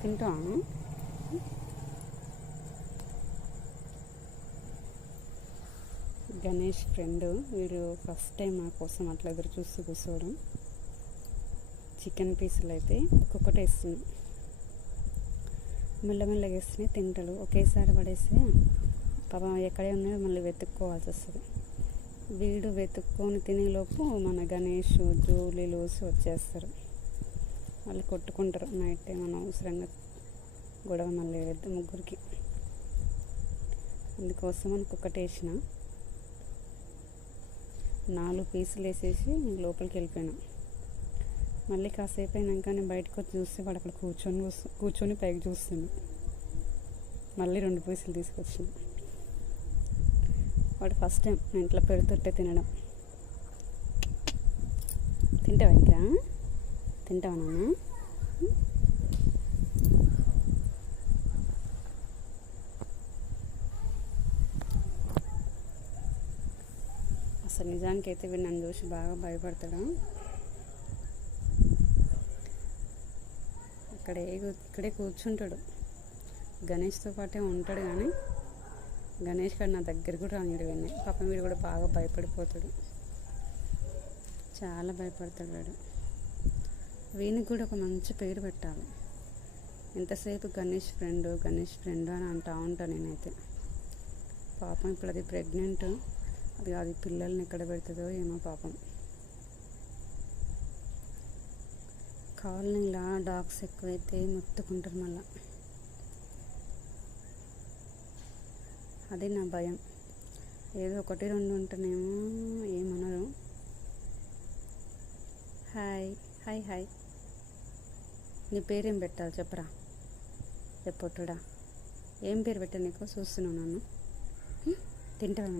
తింటావా? గణేష్ ఫ్రెండ్ వీడు first time మా కోసం అట్లా ఎదురు చూస్తూ కూర్చోవడం. చికెన్ పీసులు అయితే ఒక్కొక్కటి వేస్తున్నాం, మెల్లమెల్లగా వేస్తూనే తింటాడు. ఒకేసారి పడేస్తే పాపం ఎక్కడే ఉన్నాయో మళ్ళీ వెతుక్కోవాల్సి వస్తుంది. వీడు వెతుక్కొని తినేలోపు మన గణేష్ జూలీ లూసి వచ్చేస్తారు. వాళ్ళు కొట్టుకుంటారు. నైట్ టైం అనవసరంగా గొడవ మళ్ళీ వేద్దాం ముగ్గురికి. అందుకోసం ఒక్కొక్కటి వేసిన 4 పీసులు వేసేసి లోపలికి వెళ్ళిపోయినా. మళ్ళీ కాసేపు అయినాక నేను బయటకు వచ్చి చూస్తే వాడు అక్కడ కూర్చొని పైకి చూస్తుంది. మళ్ళీ 2 పీసులు తీసుకొచ్చిన. వాడు ఫస్ట్ టైం నేను ఇంట్లో పెడుతుంటే తినడం. తింటావా? ఇంకా తింటావా నాన్న? అసలు నిజానికి అయితే వీడు నన్ను చూసి బాగా భయపడతాడు. ఇక్కడే కూర్చుంటాడు. గణేష్తో పాటే ఉంటాడు, కానీ గణేష్ గారు నా దగ్గర కూడా రానిడు. విన్నాయి పాపం వీడు కూడా బాగా భయపడిపోతాడు, చాలా భయపడతాడు వాడు. వీనికి కూడా ఒక మంచి పేరు పెట్టాలి. ఎంతసేపు గణేష్ ఫ్రెండ్ అని అంటూ ఉంటాను నేనైతే. పాపం ఇప్పుడు అది ప్రెగ్నెంట్, అది పిల్లల్ని ఎక్కడ పెడుతుందో ఏమో పాపం. కాలనీలా డాగ్స్ ఎక్కువైతే మొత్తుకుంటారు మళ్ళా. అదే నా భయం. ఏదో 1, 2 ఉంటేనేమో ఏమనరు. Hi hi hi. నీ పేరేం పెట్టాలి చెప్పరా? చెప్పొట్టుడా, ఏం పేరు పెట్టా నీకు? చూస్తున్నావు నన్ను. తింటావా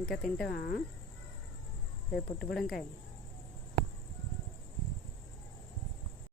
ఇంకా తింటావా? రేపు పొట్టు బుడంకాయ.